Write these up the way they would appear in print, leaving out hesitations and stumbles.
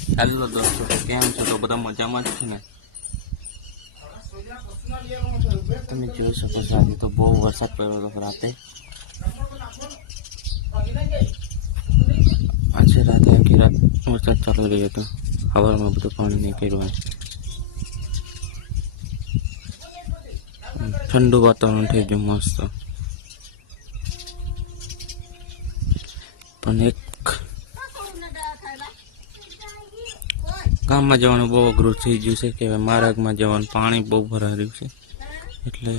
हेलो दोस्तों, केम छो? तो बधा मजामां ज छो ने? તમે જોઈ શકો છો આજે તો બહુ વરસાદ પડ્યો હતો રાતે. આજે રાતે આખી રાત વરસાદ ચાલુ રહ્યો હતો. હવારમાં બધું પાણી નીકળ્યું હોય. ઠંડુ વાતાવરણ થઈ ગયું મસ્ત. પણ એક ગામમાં જવાનું બહુ અઘરું થઈ ગયું છે કે માર્ગમાં જવાનું પાણી બહુ ભરાઈ રહ્યું છે, એટલે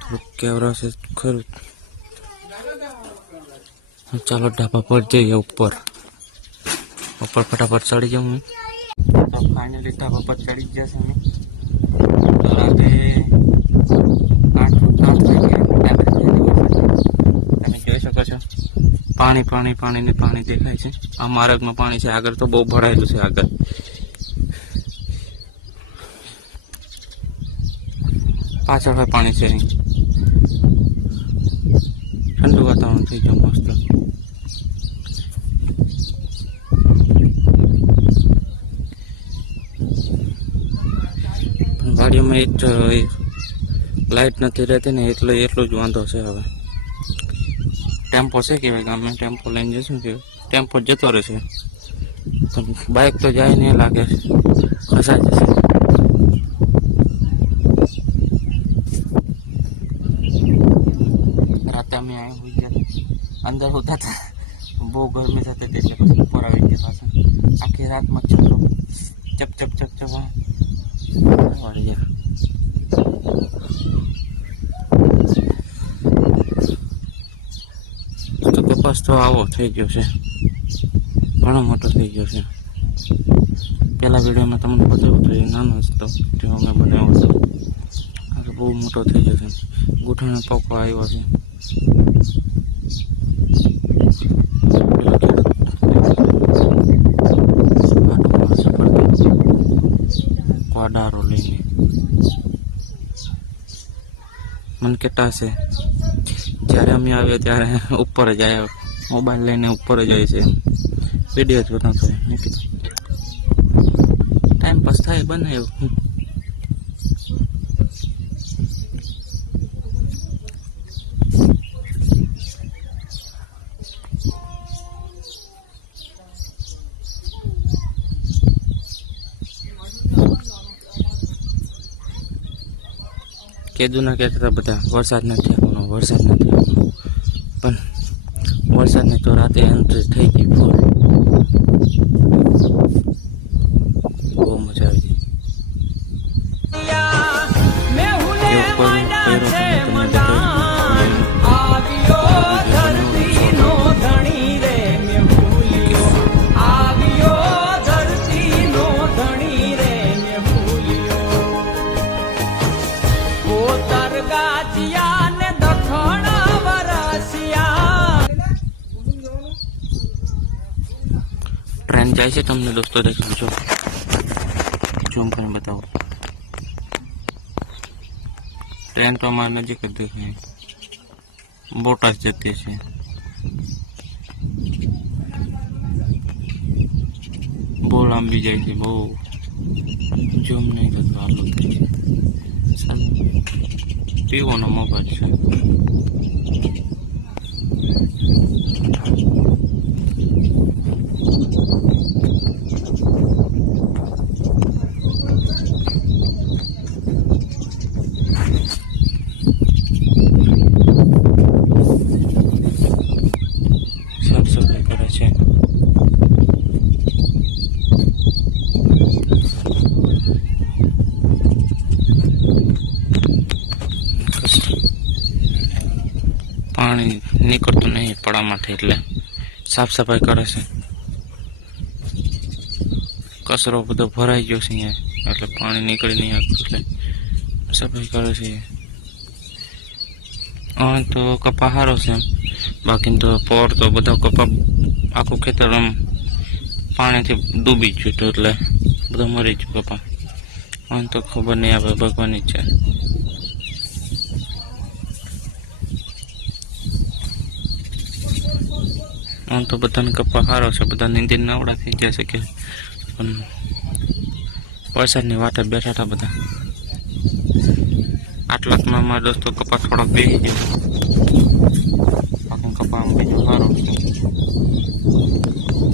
થોડુંક કેવરાશે ખરું. ચાલો ઢાબા પર જઈએ, ઉપર ફટાફટ ચડી જાઉં હું. તો ફાઇનલી ઢાબા પર ચડી જ જશે અમે. તો રાતે 8 થઈ ગયા. તમે જોઈ શકો છો પાણી દેખાય છે. આ માર્ગમાં પાણી છે, આગળ તો બહુ ભરાયેલું છે. આગળ પાછળ પાણી છે. અહીં ઠંડુ વાતાવરણ થઈ ગયું મસ્ત. ગાડીમાં એક લાઇટ નથી રહેતી ને, એટલું જ વાંધો છે. હવે ટેમ્પો છે કે ગામે ટેમ્પો લઈને જશું કે ટેમ્પો જતો રહેશે, બાઇક તો જાય નહીં લાગે, ફસાઈ જશે. રાતે અમે અંદર હોતા હતા, બહુ ગરમી થતી હતી, એટલે પછી ઉપર આવી ગયા પાછા. આખી રાતમાં છોકરો ચપ વાળી જાય. તો કપાસ તો આવો થઈ ગયો છે, ઘણો મોટો થઈ ગયો છે. પહેલા વિડીયોમાં તમને બતાવ્યું હતું, એ નાનો હતો જે અમે બનાવ્યો હતો. આ બહુ મોટો થઈ ગયો છે, ગૂંઠણનો પાકો આવ્યો છે. વાડારો લઈને મને કેટલા છે, જ્યારે અમે આવ્યા ત્યારે ઉપર જ આવ્યા, મોબાઈલ લઈને ઉપર જ હોય છે, વિડીયો જ બનાવતો હોય. મેં કીધું ટાઈમ પાસ થાય, બનાવ્યું. કેદુના કહેતા બધા વરસાદ નથી આવવાનો, પણ વરસાદની તો રાતે એન્ટ્રી થઈ ગઈ ફૂલ. બહુ મજા આવી ગઈ. ટ્રેન જાય છે, તમને દોસ્તો દેખાડું છો, ઝૂમ કરીને બતાવો. ટ્રેન તો અમારી નજીક જ દેખાય, બોટાદ જતી છે. બહુ લાંબી જાય છે, બહુ ઝૂમ નહીં થતું. આટલું થાય છે. પીવાનો મોબાઈલ છે. સાફ સફાઈ કરે છે. પાણી નીકળતું નહીં પડામાંથી, એટલે સાફ સફાઈ કરે છે. કચરો બધો ભરાઈ ગયો છે અહીંયા, એટલે પાણી નીકળી નહીં આવતું, એટલે સફાઈ કરે છે. તો કપા સારો છે, બાકી તો પોર તો બધા કપા આખું ખેતર પાણીથી ડૂબી ગયું હતું, એટલે બધું મરી ગયું કપા. તો ખબર નહીં આવે, ભગવાનની ઈચ્છા. આમ તો બધાને કપા સારો છે, બધા નીંદી નવડા થઈ ગયા છે કે પણ વરસાદની વાટે બેઠા હતા બધા. આટલાકમાં મારા દોસ્તો કપા થોડોક બેસી ગયો, બાકી કપા આમ બીજો સારો છે.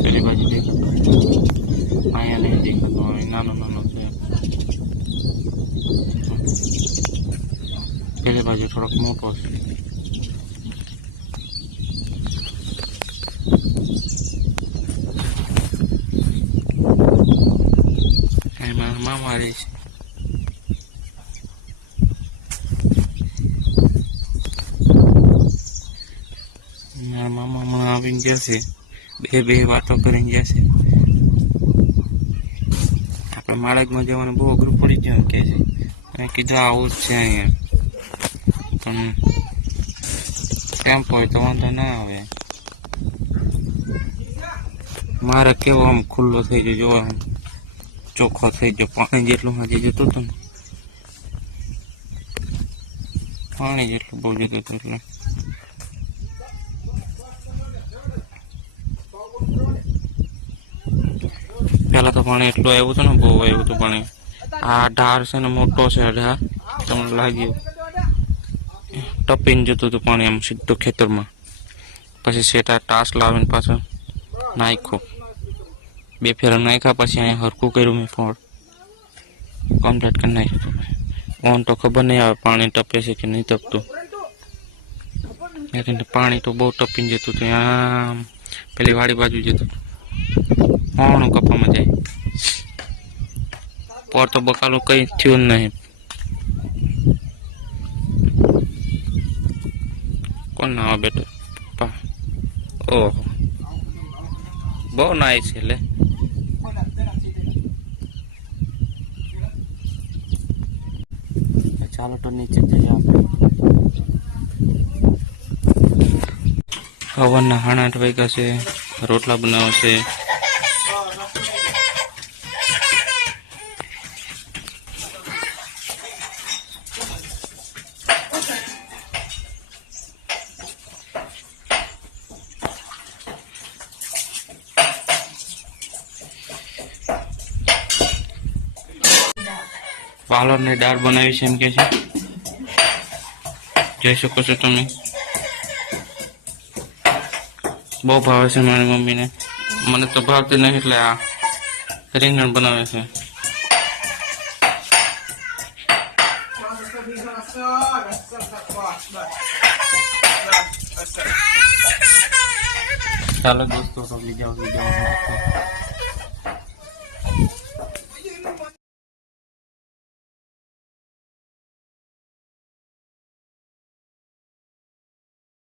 પેલી બાજુ દેખાતો, અહીંયા નહીં દેખાતો, નાનો નાનો છે. પેલી બાજુ થોડોક મોટો છે. એમાં મામા રહે છે. મારા મામા હમણાં આવીને ગયા છે, બે વાતો કરીને ગયા છે. આપણે માળગમાં જવાનું બહુ અઘરું પડી ગયું કે છે. મેં કીધું આવું જ છે અહીંયા, પણ ટેમ્પો હોય તો વાંધો ના આવે. મારે કેવો આમ ખુલ્લો થઈ ગયો, જોવા આમ ચોખ્ખો થઈ ગયો. પાણી જેટલું હજી જતું હતું ને, પાણી જેટલું બહુ જતું હતું. એટલે પેલા તો પાણી એટલું આવ્યું હતું ને, બહુ આવ્યું હતું પાણી. આ ઢાર છે ને, મોટો છે ઢાર, તમને લાગ્યું ટપીને જતું હતું પાણી આમ સીધું ખેતરમાં. પછી સેટા ટાસ લાવીને પાછો નાખ્યો, 2 ફેરા નાખ્યા. પછી અહીંયા હરખું કર્યું મેં, ફોડ કમ્પ્લીટ કરી નાખ્યું. ઓન તો ખબર નહીં આવે પાણી ટપે છે કે નહીં ટપતું. પાણી તો બહુ ટપીને જતું હતું, આમ પેલી વાડી બાજુ જતું હતું. હોણું કપામાં જાય, પર તો બકાલું કઈ થયું નહીં. કોણ ના આવે બેટો? પપ્પા. ઓહો, બહુ નાય છે. લે ચાલો તો નીચે જઈએ આપણે. સવારના 8:30 વાગ્યા છે, રોટલા બનાવે છે. પાલરની દાળ બનાવી છે એમ કે છે, જોઈ શકો છો તમે. બહુ ભાવે છે મારી મમ્મીને, મને તો ભાવતી નહીં, એટલે આ રીંગણ બનાવે છે. ચાલો દોસ્તો, તો બીજા